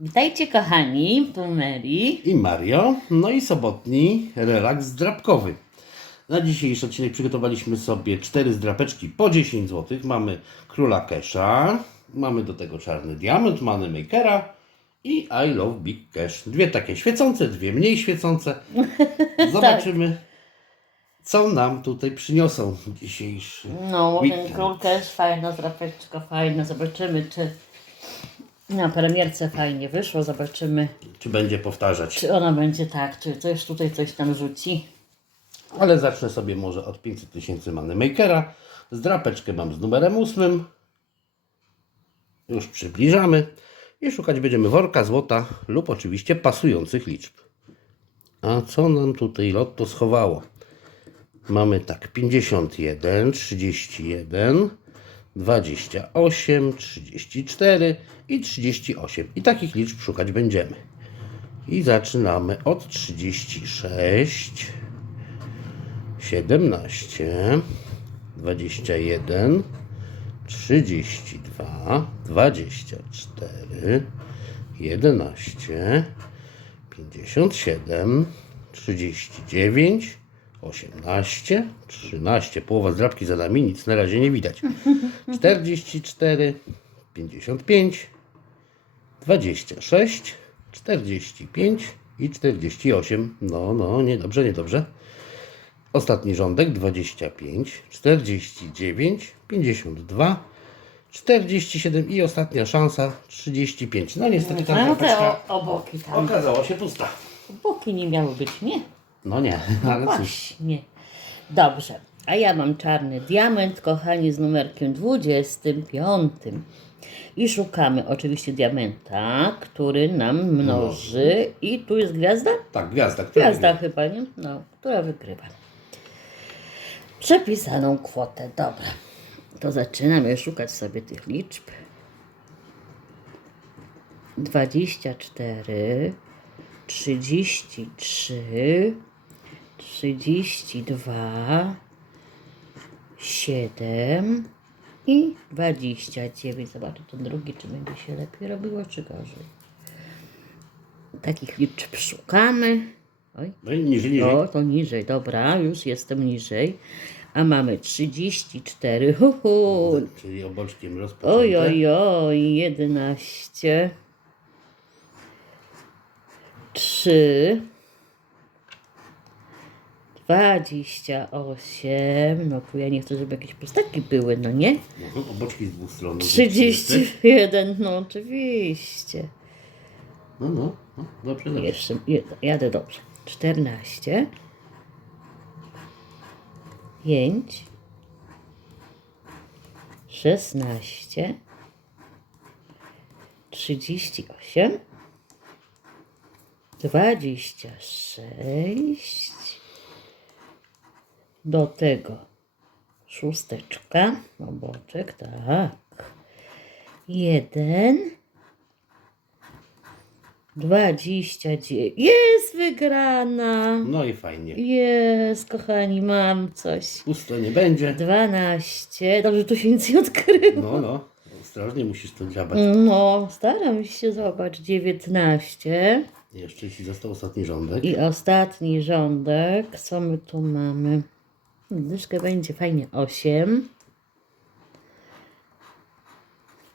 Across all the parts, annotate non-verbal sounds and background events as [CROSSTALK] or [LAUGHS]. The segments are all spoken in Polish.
Witajcie kochani, tu Mary. i Mario. No i sobotni relaks zdrapkowy. Na dzisiejszy odcinek przygotowaliśmy sobie cztery zdrapeczki po 10 zł. Mamy króla Kesha, mamy do tego czarny diament, Moneymakera i I Love Big Cash. Dwie takie świecące, dwie mniej świecące. [LAUGHS] Zobaczymy, co nam tutaj przyniosą dzisiejszy No, ten weekend. królka jest fajna, drapeczka fajna. Zobaczymy, czy na premierce fajnie wyszło. Zobaczymy, Czy będzie powtarzać. czy ona będzie tak, czy coś tutaj coś tam rzuci. Ale zacznę sobie może od 500 tysięcy Moneymakera. Zdrapeczkę mam z numerem 8. Już przybliżamy. I szukać będziemy worka złota lub oczywiście pasujących liczb. A co nam tutaj lotto schowało? Mamy tak 51, 31, 28, 34 i 38. I takich liczb szukać będziemy. I zaczynamy od 36. 17, 21, 32, 24, 11, 57, 39, 18, 13. Połowa zdrabki za nami, nic na razie nie widać. 44, 55, 26, 45 i 48. No, no, niedobrze, niedobrze. Ostatni rządek 25, 49, 52, 47 i ostatnia szansa 35. No niestety ta No te o, oboki tam. okazała się pusta. Boki nie miały być, nie? No nie, ale [LAUGHS] cóż. Właśnie. Dobrze. A ja mam czarny diament, kochani, z numerkiem 25. I szukamy oczywiście diamenta, który nam mnoży. I tu jest gwiazda? Tak, gwiazda. która Gwiazda chyba, nie? No, która wygrywa. Przepisaną kwotę, dobra. To zaczynamy szukać sobie tych liczb. 24, 33, 32, 7 i 29. Zobaczę ten drugi, czy będzie się lepiej robiło, czy gorzej. Takich liczb szukamy. Oj, No i niżej, niżej. o, to niżej, dobra, już jestem niżej. A mamy 34, hu, hu. Czyli oboczkiem rozpoczęte. oj, oj, oj, 11, 3, 28, no tu ja nie chcę, żeby jakieś pustaki były, no nie? Mhm, Oboczki z dwóch stron. 31, no oczywiście. No, no, no, dobrze, dobrze. Jeszcze jadę dobrze. 14. 5. 16. 38. 26. Do tego szósteczka, oboczek, tak. Jeden. 29. Jest wygrana. No i fajnie. Jest, kochani, mam coś. Pusto nie będzie. 12. Dobrze, tu się nic nie odkryło. No, no. Ostrożnie musisz to dziabać. No, staram się, zobacz, 19. Jeszcze ci został ostatni rządek. I ostatni rządek. Co my tu mamy? Dyszkę będzie fajnie. 8.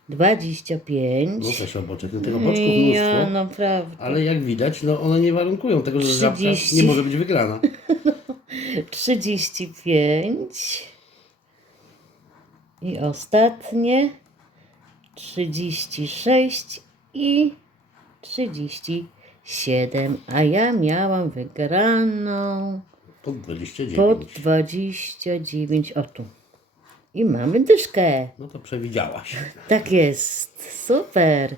25. No też oboczek. No tego oboczków Ja, mnóstwo. naprawdę. Ale jak widać, no one nie warunkują tego, że żabka 30. nie może być wygrana. [LAUGHS] 35 i ostatnie 36 i 37, a ja miałam wygraną Pod 29. pod 29, o tu. I mamy dyszkę. No to przewidziałaś. [LAUGHS] Tak jest, super.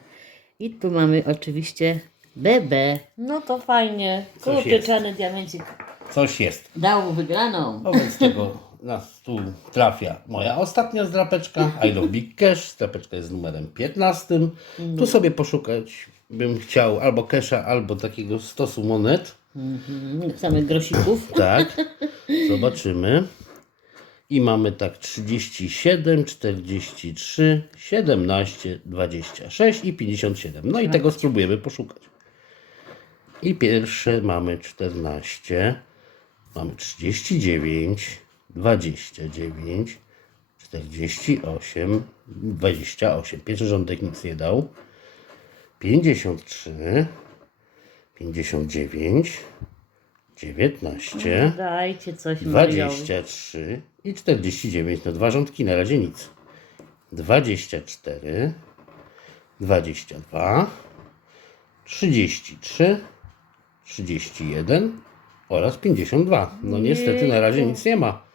I tu mamy oczywiście BB. No to fajnie. Coś jest. czarny diamencik Coś jest. dał wygraną. Wobec tego na stół trafia moja ostatnia zdrapeczka. I love Big Cash. Zdrapeczka jest z numerem 15. Tu sobie poszukać bym chciał albo kesha, albo takiego stosu monet. Mhm, samych grosików. [LAUGHS] Tak. Zobaczymy. I mamy tak 37, 43, 17, 26 i 57. No i tego spróbujemy poszukać. I pierwsze mamy 14, mamy 39, 29, 48, 28. Pierwszy rządek nic nie dał. 53, 59, 19, Dajcie coś Mariowi. 23 i 49. No dwa rządki na razie nic. 24, 22, 33, 31 oraz 52. No niestety na razie nic nie ma.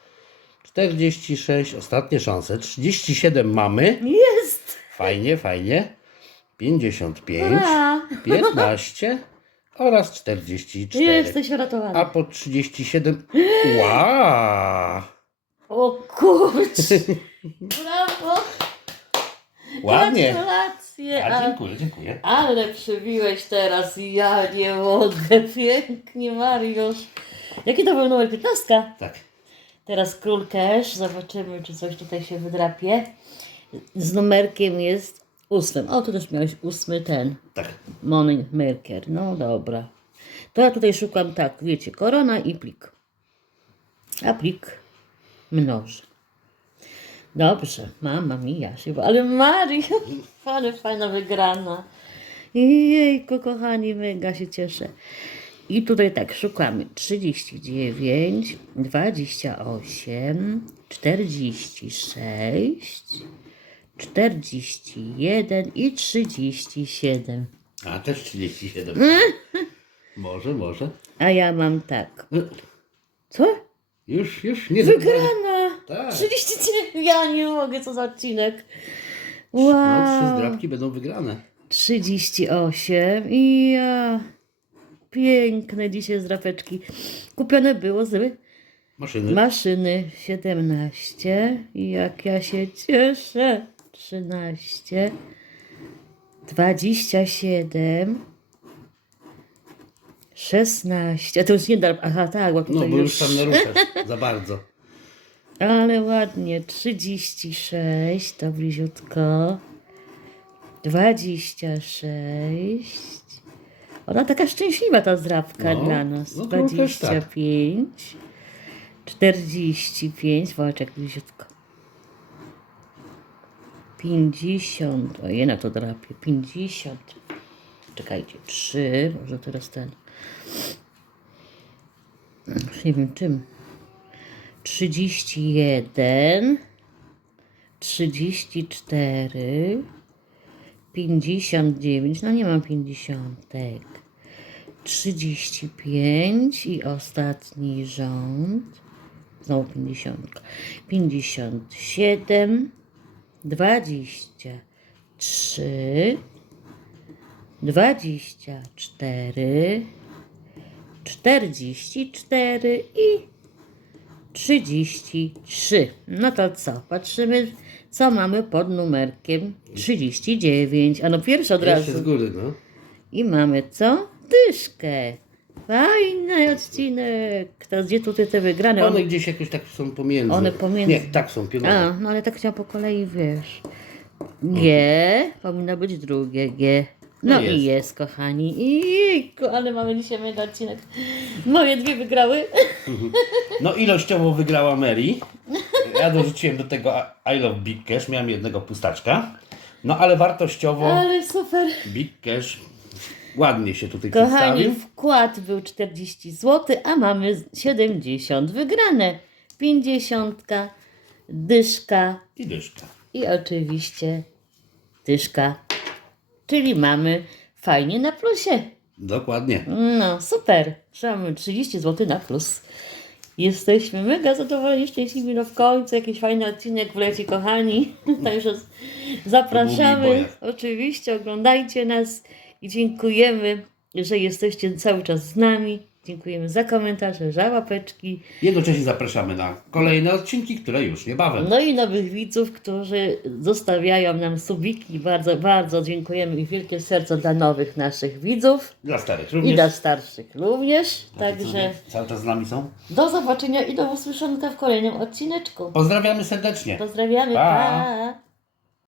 46, ostatnie szanse. 37 mamy. Jest! Fajnie, fajnie. 55, Ura! 15 oraz 44. Jesteś uratowany. A po 37. Wow! O kurczę! [LAUGHS] Brawo! Ładnie. Gratulacje! A, A, dziękuję, dziękuję. ale przybiłeś teraz ja nie mogę. Pięknie, Mariusz. Jaki to był numer 15? Tak. Teraz król cash. Zobaczymy, czy coś tutaj się wydrapie. Z numerkiem jest ósmym. O, tu też miałeś ósmy ten. Tak. Money maker. No dobra. To ja tutaj szukam tak, wiecie, korona i plik. A plik mnoży. Dobrze, mama mija się, ale Mario, [LAUGHS] ale fajna wygrana. Jejku, kochani, mega się cieszę. I tutaj tak, szukamy 39, 28, 46, 41 i 37. A też 37. Może, może. A ja mam tak. No, Co? Już, już nie Wygrana! Tak. 39! Ja nie mogę, co za odcinek. No, trzy Wow! zdrabki będą wygrane. 38 i ja. Piękne dzisiaj zdrapeczki. Kupione było z Maszyny. maszyny 17 i jak ja się cieszę. 13 27 16 A to już nie da. Aha, tak, bo no, bo już. już tam naruszasz za bardzo. [LAUGHS] Ale ładnie. 36, to bliziutko. 26. Ona taka szczęśliwa ta zdrabka No, dla nas. no to też tak. 25. 45, Wojczek bliziutko. 50. Ojej, na to drapie. 50. Czekajcie, 3. Może teraz ten. Już nie wiem czym. 31, 34, 59, no nie mam 50, 35 i ostatni rząd, znowu 50, 57, 23, 24, 44 i 33. No to co? Patrzymy, co mamy pod numerkiem 39. A no pierwszy od Jeszcze z razu. góry, no. I mamy co? Dyszkę. Fajny odcinek. To gdzie tutaj te wygrane? One One... gdzieś jakoś tak są pomiędzy. One pomiędzy. Nie, tak są pionowe. A, no ale tak chciałam po kolei, wiesz. G, powinno być drugie G. No, No i jest. jest, kochani. Jejku, ale mamy dzisiaj mega odcinek. Moje dwie wygrały. No ilościowo wygrała Mary. Ja dorzuciłem do tego I Love Big Cash, miałem jednego pustaczka. No ale wartościowo Ale super. Big Cash ładnie się tutaj Kochani, przedstawił. wkład był 40 zł, a mamy 70 wygrane. 50, dyszka I dyszka. i oczywiście dyszka. Czyli mamy fajnie na plusie. Dokładnie. No, super. Mamy 30 zł na plus. Jesteśmy mega zadowoleni, szczęśliwi. No w końcu jakiś fajny odcinek wleci, kochani. [LAUGHS] Także zapraszamy. Oczywiście oglądajcie nas i dziękujemy, że jesteście cały czas z nami. Dziękujemy za komentarze, za łapeczki. Jednocześnie zapraszamy na kolejne odcinki, które już niebawem. No i nowych widzów, którzy zostawiają nam subiki. Bardzo, bardzo dziękujemy i wielkie serce dla nowych naszych widzów Dla starych i również. dla starszych również. Także Cały czas z nami są. do zobaczenia i do usłyszenia w kolejnym odcineczku. Pozdrawiamy serdecznie. Pozdrawiamy, Pa. pa.